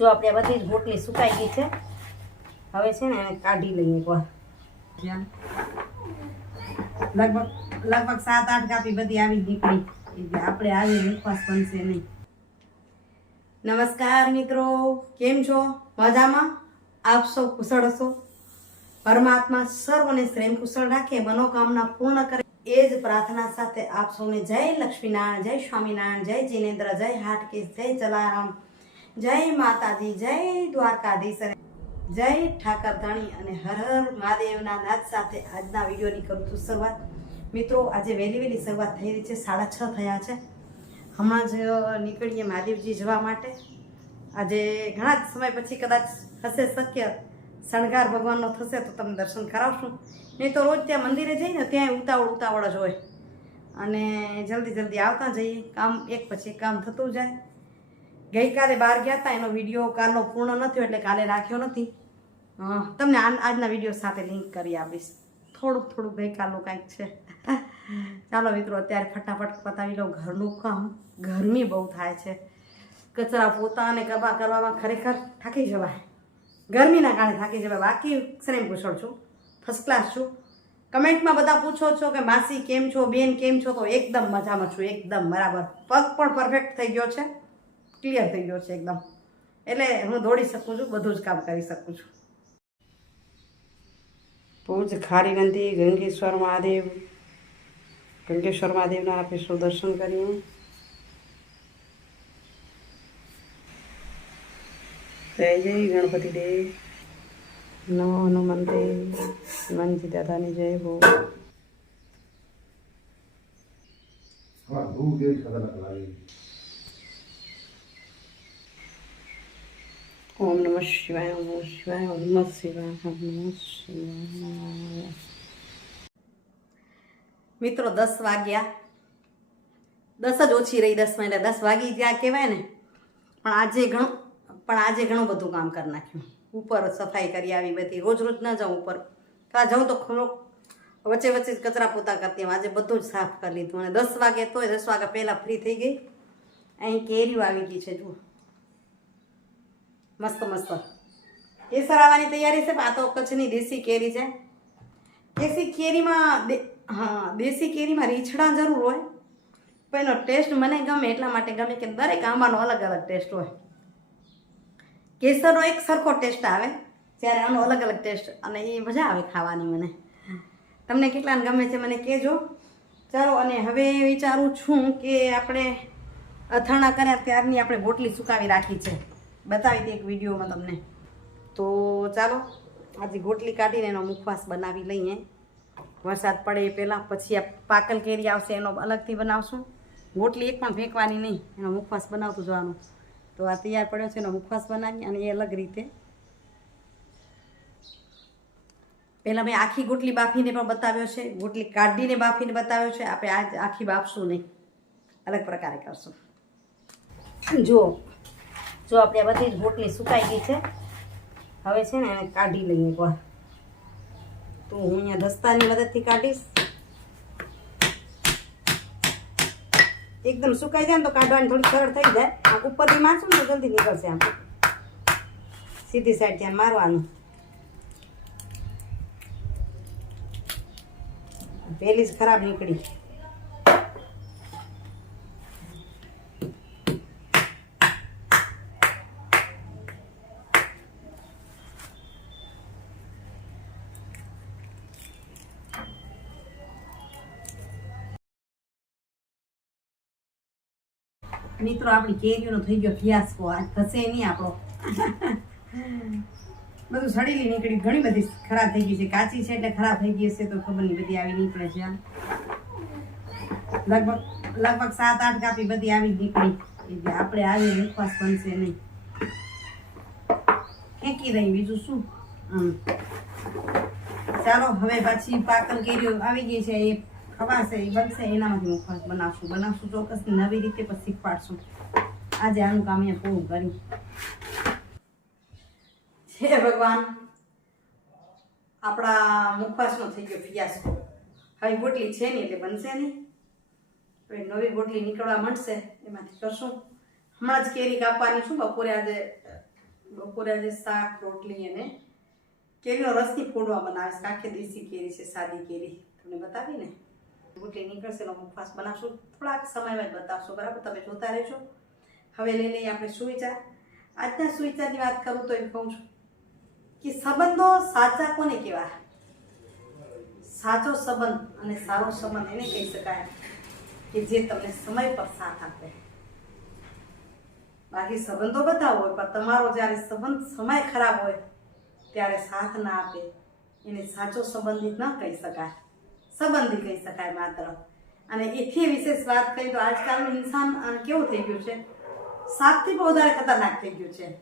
જો આપણે બધી જ રોટલી સુકાઈ ગઈ છે, હવે છે ને એને કાઢી લઈએ એકવાર લગભગ કેમ છો? મજામાં? આપ કુશળ હશો? પરમાત્મા સર્વને શ્રેમ કુશળ રાખે, મનોકામના પૂર્ણ કરે. એ જ પ્રાર્થના સાથે આપ સૌને જય લક્ષ્મીનારાયણ, જય સ્વામિનારાયણ, જય જીનેન્દ્ર, જય હાટકેશ, જય જલારામ. જય માતાજી, જય દ્વારકાધીશ જય ઠાકર ધણી અને હર હર મહાદેવના નાદ સાથે આજના વિડીયોની કરું છું શરૂઆત. મિત્રો, આજે વહેલી વહેલી શરૂઆત થઈ રહી છે, સાડા છ થયા છે. હમણાં જ નીકળીએ મહાદેવજી જવા માટે. આજે ઘણા જ સમય પછી કદાચ હશે શક્ય, શણગાર ભગવાનનો થશે તો તમને દર્શન કરાવશું. નહીં તો રોજ ત્યાં મંદિરે જઈને ત્યાં ઉતાવળ ઉતાવળ જ હોય. અને જલ્દી જલ્દી આવતા જઈએ, કામ એક પછી કામ થતું જાય. ગઈકાલે બહાર ગયા હતા એનો વીડિયો કાલનો પૂર્ણ નથી એટલે કાલે રાખ્યો નથી. તમને આજના વીડિયો સાથે લિંક કરી આપીશ. થોડુંક થોડુંક ગઈકાલનું કાંઈક છે. ચાલો મિત્રો અત્યારે ફટાફટ પતાવી લો ઘરનું કામ. ગરમી બહુ થાય છે. કચરા પોતા અને કબા કરવામાં ખરેખર થાકી જવાય. ગરમીના કારણે થાકી જવાય. બાકી શ્રેમ કુશળ છું. ફર્સ્ટ ક્લાસ છું. કમેન્ટમાં બધા પૂછો છો કે માસી કેમ છો બેન કેમ છો? તો એકદમ મજામાં છું. એકદમ બરાબર. પગ પણ પરફેક્ટ થઈ ગયો છે. ક્લિયર થઈ ગયો છે એકદમ. એટલે હું દોડી શકું છું બધું જ કામ કરી શકું છું. પૂજ ખારી નંદી ગંગેશ્વર મહાદેવ. ગંગેશ્વર મહાદેવના આપણે શું દર્શન કર્યું? જય જય ગણપતિ દેવ. નમો હનુમંત દેવ. હનુમાનજી દાદાની જય હો હા દેર ખતરનાક લાગે ઓમ નમઃ શિવાય ઓમ નમઃ શિવાય ઓમ નમઃ શિવાય ઓમ નમઃ શિવાય મિત્રો, દસ વાગ્યા. દસ જ ઓછી રહી, દસ એટલે દસ વાગી ત્યાં કહેવાય ને. પણ આજે ઘણું, પણ આજે ઘણું બધું કામ કરી નાખ્યું. ઉપર સફાઈ કરી આવી બધી. રોજ રોજ ન જાઉં ઉપર. કાં જાઉં તો ખરો. વચ્ચે વચ્ચે કચરા પોતા કરતી. આજે બધું જ સાફ કરી લીધું. અને દસ વાગે તોય દસ વાગ્યા પહેલાં ફ્રી થઈ ગઈ. અહીં કેરીઓ આવી ગઈ છે, જુઓ. મસ્ત મસ્ત. કેસર આવવાની તૈયારી છે? આ તો કચ્છની દેશી કેરી છે. દેશી કેરીમાં હા, દેશી કેરીમાં રીછડા જરૂર હોય. પણ એનો ટેસ્ટ મને ગમે, એટલા માટે ગમે કે દરેક આંબાનો અલગ અલગ ટેસ્ટ હોય. કેસરનો એક સરખો ટેસ્ટ આવે, જ્યારે આનો અલગ અલગ ટેસ્ટ, અને એ મજા આવે ખાવાની મને. તમને કેટલાને ગમે છે મને કહેજો. ચાલો, અને હવે વિચારું છું કે આપણે અથાણા કર્યા ત્યારની આપણે બોટલી સુકાવી રાખી છે. બતાવી દે એક વિડીયોમાં તમને. તો ચાલો, આજે ગોટલી કાઢીને એનો મુખવાસ બનાવી લઈએ. વરસાદ પડે એ પહેલાં, પછી આ પાકલ કેરી આવશે એનો અલગથી બનાવશું. ગોટલી એક પણ ફેંકવાની નહીં, એનો મુખવાસ બનાવતું જવાનું. તો આ તૈયાર પડ્યો છે, એનો મુખવાસ બનાવી અને એ અલગ રીતે. પહેલાં મેં આખી ગોટલી બાફીને પણ બતાવ્યો છે, ગોટલી કાઢીને બાફીને બતાવ્યો છે. આપણે આ આખી બાફશું નહીં. અલગ પ્રકારે કરશું. જુઓ જો આપણે બધી જ રોટલી સુકાઈ ગઈ છે, હવે છે ને એને કાઢી લઈએ એકવાર તો હું અહીંયા દસ્તાની મદદથી કાઢીશ. એકદમ સુકાઈ જાય ને તો કાઢવાની થોડી સરળ થઈ જાય. આ ઉપરથી મારશું ને જલ્દી નીકળશે આમ. સીધી સાઈડ ત્યાં મારવાનું. પહેલી જ ખરાબ નીકળી. મિત્રો, આપણી કેરીઓનો થઈ ગયો ફિયાસ્કો. આજ થશે નહીં આપણો. બધું સડેલી નીકળી, ઘણી બધી ખરાબ થઈ ગઈ છે. કાચી છે એટલે ખરાબ થઈ ગઈ હશે તો ખબર નહીં, બધી આવી નીકળે છે લગભગ લગભગ સાત, આઠ કાપી બધી આવી નીકળી. એટલે આપણે આવી ઉપવાસ બનશે નહીં. ફેંકી દઈ બીજું શું? ચાલો, હવે પાછી પાકલ કેરીઓ આવી ગઈ છે. એ ખવાશે એ બનશે એનામાંથી મુખવાસ બનાવશું. બનાવશું ચોક્કસ નવી રીતે, પછી શીખવાડશું. આજે આનું કામ અહીંયા પૂરું કરી હે ભગવાન, આપણા મુખવાસનો થઈ ગયો ફિયાસ્કો હવે ગોટલી છે નહીં એટલે બનશે નહીં. હવે નવી ગોટલી નીકળવા માંડશે, એમાંથી કરશું. હમણાં જ કેરી કાપવાની છું. બપોરે આજે બપોરે આજે શાક, રોટલી અને કેરીનો રસની ફોડવા બનાવીશ. આખી દેશી કેરી છે, સાદી કેરી. તમને બતાવી ને રોટલી નીકળશે એનો મુખવાસ બનાવશું. થોડાક સમયમાં જ બતાવશો, બરાબર? તમે જોતા રહેશો હવે લઈ લઈએ આપણે સુવિચાર. આજના સુવિચારની વાત કરું તો એમ કહું છું કે સંબંધો સાચા કોને કહેવાય? સાચો સંબંધ અને સારો સંબંધ એને કહી શકાય કે જે તમને સમય પર સાથ આપે. બાકી સંબંધો બધા હોય, પણ તમારો જ્યારે સંબંધ સમય ખરાબ હોય, ત્યારે સાથ ના આપે. એને સાચો સંબંધિત ન કહી શકાય. સંબંધી કહી શકાય માત્ર અને એથી વિશેષ વાત કરીએ તો આજકાલનું ઇન્સાન કેવું થઈ ગયું છે? સાપથી પણ વધારે ખતરનાક થઈ ગયું છે.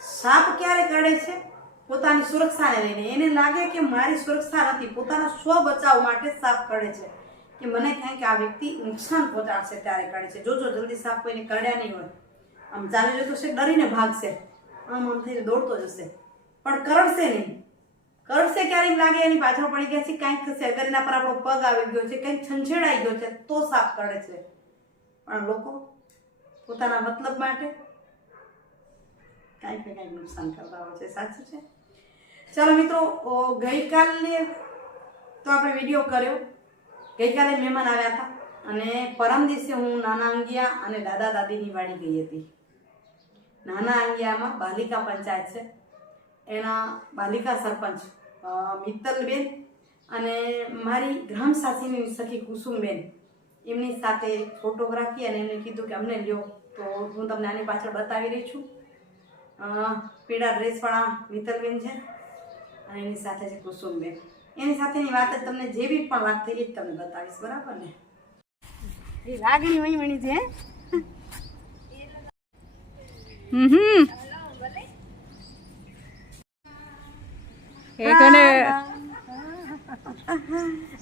સાપ ક્યારે કરડે છે? પોતાની સુરક્ષાને લઈને. એને લાગે કે મારી સુરક્ષા નથી, પોતાના સ્વ બચાવ માટે સાપ કરડે છે. કે મને ક્યાંક આ વ્યક્તિ નુકસાન પહોંચાડશે ત્યારે કરે છે. જોજો, જલ્દી સાપ કોઈને કરડ્યા નહીં હોય. આમ ચાલી જતો છે, ડરીને ભાગશે. આમ આમ થઈને દોડતો જશે. પણ કરડશે નહીં. કરડશે ક્યારે એમ લાગે એની પાછળ પડી ગયા છે, કાંઈક થશે પર આપણો પગ આવી ગયો છે, કંઈક છંછેડાઈ ગયો છે, તો સાફ કરે છે. પણ લોકો પોતાના મતલબ માટે કાંઈક ને કાંઈક નુકસાન કરતા હોય છે, સાચું છે? ચાલો મિત્રો ગઈકાલે તો આપણે વીડિયો કર્યો. ગઈકાલે મહેમાન આવ્યા હતા અને પરમ દિવસે હું નાના અંગિયા અને દાદા દાદીની વાડી ગઈ હતી. નાના અંગિયામાં બાલિકા પંચાયત છે. એના બાલિકા સરપંચ મિત્તલબેન અને મારી ગ્રામ સાથીની સખી કુસુમબેન. એમની સાથે ફોટોગ્રાફી અને એમને કીધું કે અમને લ્યો, તો હું તમને આની પાછળ બતાવી રહી છું. પીળા ડ્રેસવાળા મિત્તલબેન છે અને એની સાથે છે કુસુમબેન. એની સાથેની વાત જ તમને જેવી પણ વાત થઈ એ જ તમને બતાવીશ, બરાબર ને? લાગણી વહી વણી છે હમ.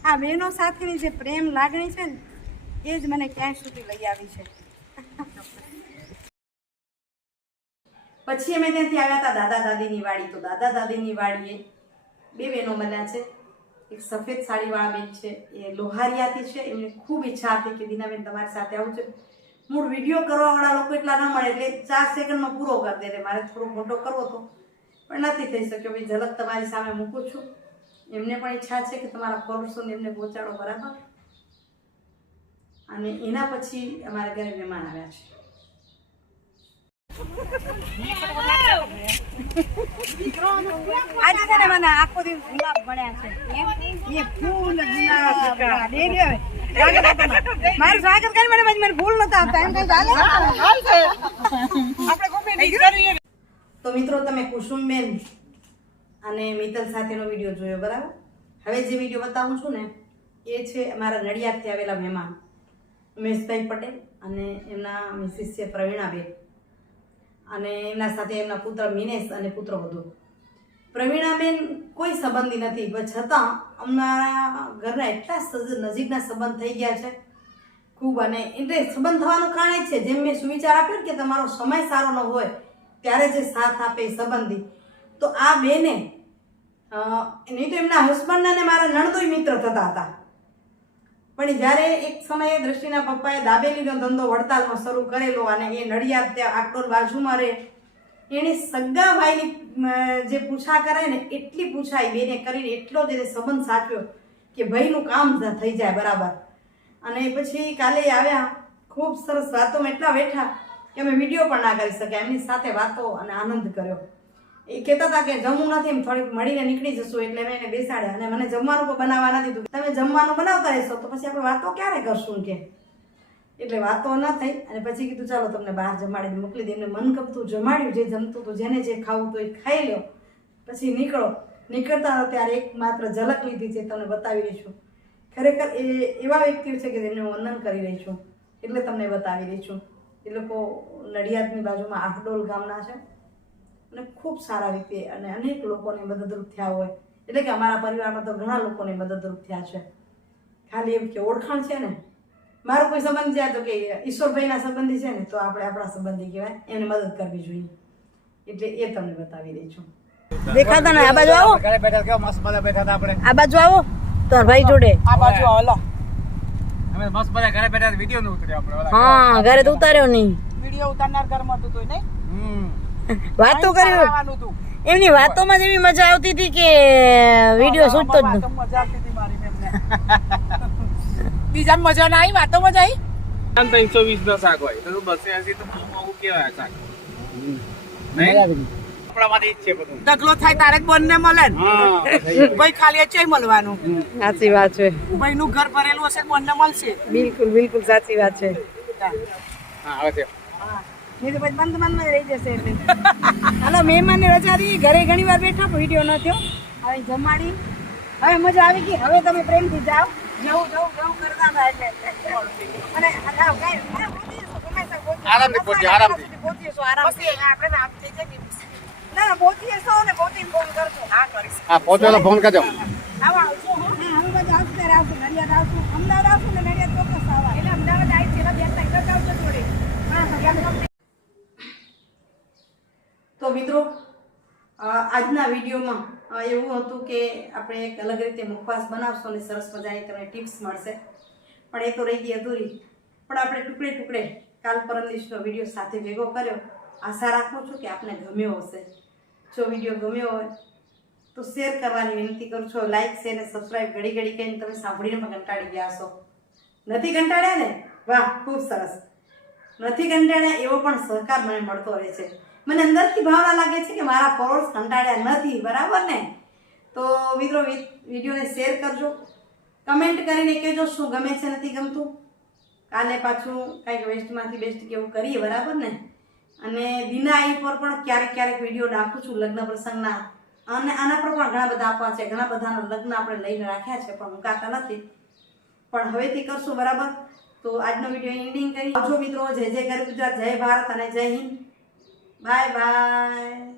આ બહેનો સાથેની જે પ્રેમ લાગણી છે ને એ જ મને ક્યાંય સુધી લઈ આવી છે. પછી અમે ત્યાંથી આવ્યા હતા દાદા દાદીની વાડી. તો દાદા દાદીની વાડીએ બે બહેનો મળ્યા છે. એક સફેદ સાડીવાળા બેન છે એ લોહારિયાથી છે. એમને ખૂબ ઈચ્છા હતી કે દીનાબેન તમારી સાથે આવું છે. મૂળ વીડિયો કરવાવાળા લોકો એટલા ન મળે એટલે ચાર સેકન્ડમાં પૂરો કરી દે મારે થોડો મોટો કરવો હતો. નથી થઈ શક્યો. ભાઈ ઝલક તમારી સામે મૂકું છું. એમને પણ ઈચ્છા છે કે તમારા ફોલોઅર્સોને એમને પહોંચાડો બરાબર. અને એના પછી અમારા ઘરે મહેમાન આવ્યા છે. આજે છે મને આખો દિવસ ગુલાબ ભણ્યા છે. એ ફૂલ ગુલાબ એ રહ્યો હવે. મારું. સ્વાગત કરી મને ફૂલ નતા આપતા. એમ કઈ ચાલે આપણે કોમેડી તો મિત્રો, તમે કુસુમબેન અને મિત્તલ સાથેનો વીડિયો જોયો, બરાબર? હવે જે વીડિયો બતાવું છું ને, એ છે અમારા નડિયાદથી આવેલા મહેમાન, ઉમેશભાઈ પટેલ અને એમના મિસિસ છે પ્રવીણાબેન. અને એમના સાથે એમના પુત્ર મિનેશ અને પુત્ર વધુ. પ્રવીણાબેન કોઈ સંબંધી નથી, પણ છતાં અમારા ઘરના એટલા સજ- નજીકના સંબંધ થઈ ગયા છે. ખૂબ અને એટલે સંબંધ થવાનું કારણ છે, જેમ મેં સુવિચાર આપ્યો કે તમારો સમય સારો ન હોય ત્યારે જે સાથ આપે સંબંધી. તો આ બેને નહીં તો એમના હસબન્ડ અને મારા નણદોય મિત્ર થતા હતા. પણ જ્યારે એક સમયે દ્રષ્ટિના પપ્પાએ દાબેલીનો ધંધો વડતાલમાં શરૂ કરેલો અને એ નડિયાદ ત્યાં આટોલ બાજુમાં રહે, એણે સગા ભાઈની જે પૂછા કરે ને એટલી પૂછાઈ બેને કરીને એટલો જ એને સંબંધ સાચ્યો કે ભાઈનું કામ થઈ જાય બરાબર. અને પછી કાલે આવ્યા, ખૂબ સરસ વાતોમાં એટલા બેઠા અમે વીડિયો પણ ના કરી શક્યા એમની સાથે વાતો અને આનંદ કર્યો. એ કહેતા હતા કે જમવું નથી, એમ થોડીક મળીને નીકળી જશું એટલે મેં એને બેસાડ્યા અને મને જમવાનું પણ બનાવવા નથી દીધું. તમે જમવાનું બનાવતા રહેશો તો પછી આપણે વાતો ક્યારે કરશું કે? એટલે વાતો ન થઈ અને પછી કીધું, ચાલો તમને બહાર જમાડી મોકલી દે, એમને મન ગમતું જમાડ્યું, જે જમતું હતું, જેને જે ખાવું તો એ ખાઈ લ્યો. પછી નીકળો. નીકળતા ત્યારે એક માત્ર ઝલક લીધી છે, તમને બતાવી રહી છું. ખરેખર એ એવા વ્યક્તિઓ છે કે જેમને વંદન કરી રહી છું. એટલે તમને બતાવી રહી છું. એ લોકો નડિયાદની બાજુમાં આખડોલ ગામના છે. અને ખૂબ સારા રીતે અને અનેક લોકોને મદદરૂપ થયા હોય. એટલે કે અમારા પરિવારમાં તો ઘણા લોકોને મદદરૂપ થયા છે. ખાલી એમ કે ઓળખાણ છે ને? મારો કોઈ સંબંધ છે તો કે ઈશ્વરભાઈના સંબંધી છે ને તો આપણે આપણા સંબંધી કહેવાય. એને મદદ કરવી જોઈએ. એટલે એ તમને બતાવી રહી છું. દેખાતા ને આ બાજુ આવો. આ બાજુ આવો. તો ભાઈ જોડે. આ બાજુ હલો. અમે મસ્ત બધા ઘરે બેઠા વિડિયો નું ઉતર્યો આપણે હા ઘરે તો ઉતાર્યો નહીં. વિડિયો ઉતારનાર ઘરમાં હતું તોય નહીં? હમ. વાતો કરી આવવાનું હતું. એમની વાતોમાં જ એવી મજા આવતી હતી કે વીડિયો શૂટ તો જ મજા આવતી હતી મારી મેમને. બીજા મજા ના આવી? વાતો મજા આવી? ત્રણસો વીસ નો શાક હોય. તો બસો એસી તો બહુ મોંઘું કેવાય શાક. નહીં? કપડામાંથી જ છે બધું. ઢગલો થાય તારે જ બંને મળે ને. ભાઈ ખાલી ચઈ મળવાનું. સાચી વાત છે. ભાઈ નું ઘર ભરેલું હશે બંને મળશે. બિલકુલ બિલકુલ સાચી વાત છે. હા. આવે છે. નહીં તો પછી બંધ બંધ રહી જશે એટલે. હાલો મહેમાનને રજા દી. ઘરે ઘણી વાર બેઠા વીડિયો ન થયો. હવે જમાડી. હવે મજા આવી ગઈ. હવે તમે પ્રેમથી જાઓ. જવું જવું જવું કરતા હતા એટલે. અને. આરામથી પહોંચી, આરામથી. પહોંચી આરામથી. આપણે આમ થઈ જાય ને. ના ને પહોંચીને ફોન કરજો. હા કરીશ. હા પહોંચો તો ફોન કરજો. હા હવે બધા આવતા આવશું નડિયાદ આવશું અમદાવાદ આવશું ને નડિયાદ ચોક્કસ આવવા એટલે અમદાવાદ આવી છે બે ત્રણ આવજો જોડે હા હા તો મિત્રો આજના વિડીયોમાં એવું હતું કે આપણે એક અલગ રીતે મુખવાસ બનાવશો અને સરસ મજાની તમને ટિપ્સ મળશે. પણ એ તો રહી ગઈ અધૂરી. પણ આપણે ટુકડે ટુકડે કાલ પરમ દિવસનો વીડિયો સાથે ભેગો કર્યો. આશા રાખું છું કે આપને ગમ્યો હશે. જો વીડિયો ગમ્યો હોય તો શેર કરવાની વિનંતી કરું છું. લાઈક શેર અને સબસ્ક્રાઈબ ઘડી ઘડી કહીને તમે સાંભળીને પણ કંટાળી ગયા છો નથી કંટાળ્યા ને? વાહ, ખૂબ સરસ. નથી કંટાળ્યા એવો પણ સહકાર મને મળતો રહે છે. મને અંદરથી ભાવના લાગે છે કે મારા ફોલોઅર્સ કંટાળ્યા નથી, બરાબર ને? તો મિત્રો વિડીયોને શેર કરજો. કમેન્ટ કરીને કહેજો શું ગમે છે, નથી ગમતું. કાલે પાછું કાંઈક વેસ્ટમાંથી બેસ્ટ કેવું કરીએ, બરાબર ને? અને દિના આઈ પર પણ ક્યારેક ક્યારેક વીડિયો નાખું છું લગ્ન પ્રસંગના. અને આના પર પણ ઘણા બધા આપવા છે. ઘણા બધાના લગ્ન આપણે લઈને રાખ્યા છે, પણ મુકાતા નથી. પણ હવેથી કરશું, બરાબર? તો આજનો વીડિયો એન્ડિંગ કરી આવજો મિત્રો. જય જય ગરી ગુજરાત, જય ભારત અને જય હિન્દ. Bye bye.